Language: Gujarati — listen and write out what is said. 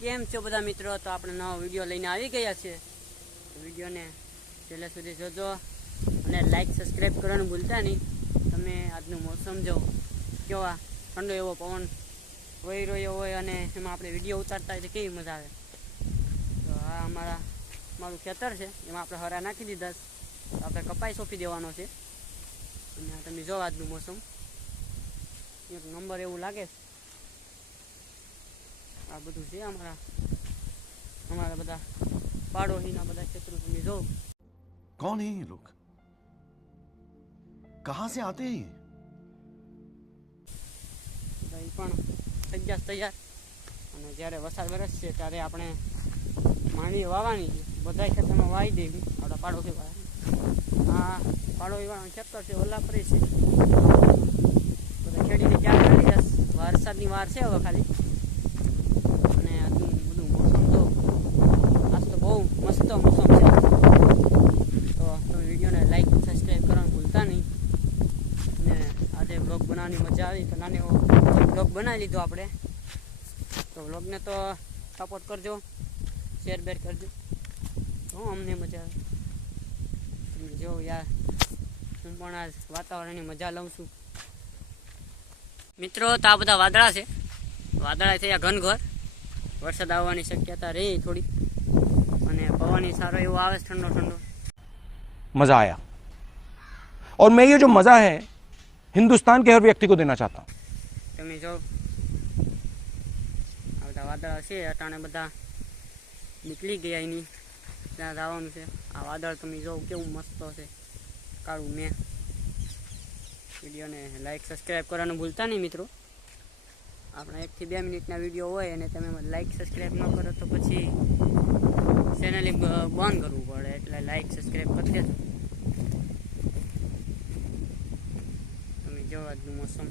કેમ છો બધા મિત્રો તો આપણે નવો વિડીયો લઈને આવી ગયા છે વિડીયોને છેલ્લે સુધી જોજો અને લાઈક સબસ્ક્રાઈબ કરવાનું ભૂલતા નહીં તમે આજનું મોસમ જો કેવા ઠંડો એવો પવન વહી રહ્યો હોય અને એમાં આપણે વિડીયો ઉતારતા હોય તો કેવી મજા આવે તો આ અમારા મારું ખેતર છે એમાં આપણે હરા નાખી દીધા તો આપણે કપાઈ સોંપી દેવાનો છે અને તમે જો આજનું મોસમ એક નંબર એવું લાગે છે બધું છે અમારું અમારું બડા પાડોહીના બડા ક્ષેત્રમાંથી જો કોણ હે યે લોક ક્યાં સે આતે હે યે ડાઈપણો સિયા તૈયાર અને જ્યારે વરસાદ વરસ છે ત્યારે આપણે માનવી વાવાની બધાય કે તમે વાઈ દેવી બડા પાડોથી વા આ પાડોઈ વા ક્ષેત્ર સે ઓલાપરી સે બડા ખેડીને ક્યાં કરી દસ વરસાદની વાર સે હવે ખાલી શકતા ને આજે બ્લોગ બનાવવાની મજા આવી તો નાની બ્લોગ બનાવી લીધો આપણે તો બ્લોગને તો સપોર્ટ કરજો શેર બેર કરજો હું અમને મજા આવે તમે જો યાર હું પણ આ વાતાવરણની મજા લઉં છું મિત્રો તો આ બધા વાદળા છે વાદળા થયા ઘનઘોર વરસાદ આવવાની શક્યતા રહી થોડી અને પવન સારો એવો આવે ઠંડો ઠંડો મજા આવ્યા और मैं ये जो मजा है हिंदुस्तान के हर व्यक्ति को देना चाहता हूं तुम जो આ બધા વાદળ છે અટાણે બધા નીકળી ગયા એની ના આવન છે આ વાદળ તમે જો કેવું મસ્તો છે કાડું મે વિડીયોને લાઈક સબ્સ્ક્રાઇબ કરવાનું ભૂલતા નહીં મિત્રો આપણ એક થી બે મિનિટ ના વિડીયો હોય અને તમે મને લાઈક સબ્સ્ક્રાઇબ ન કરો તો પછી ચેનલ બંધ કરવું પડે એટલે લાઈક સબ્સ્ક્રાઇબ કરજે делать, думаю, сам.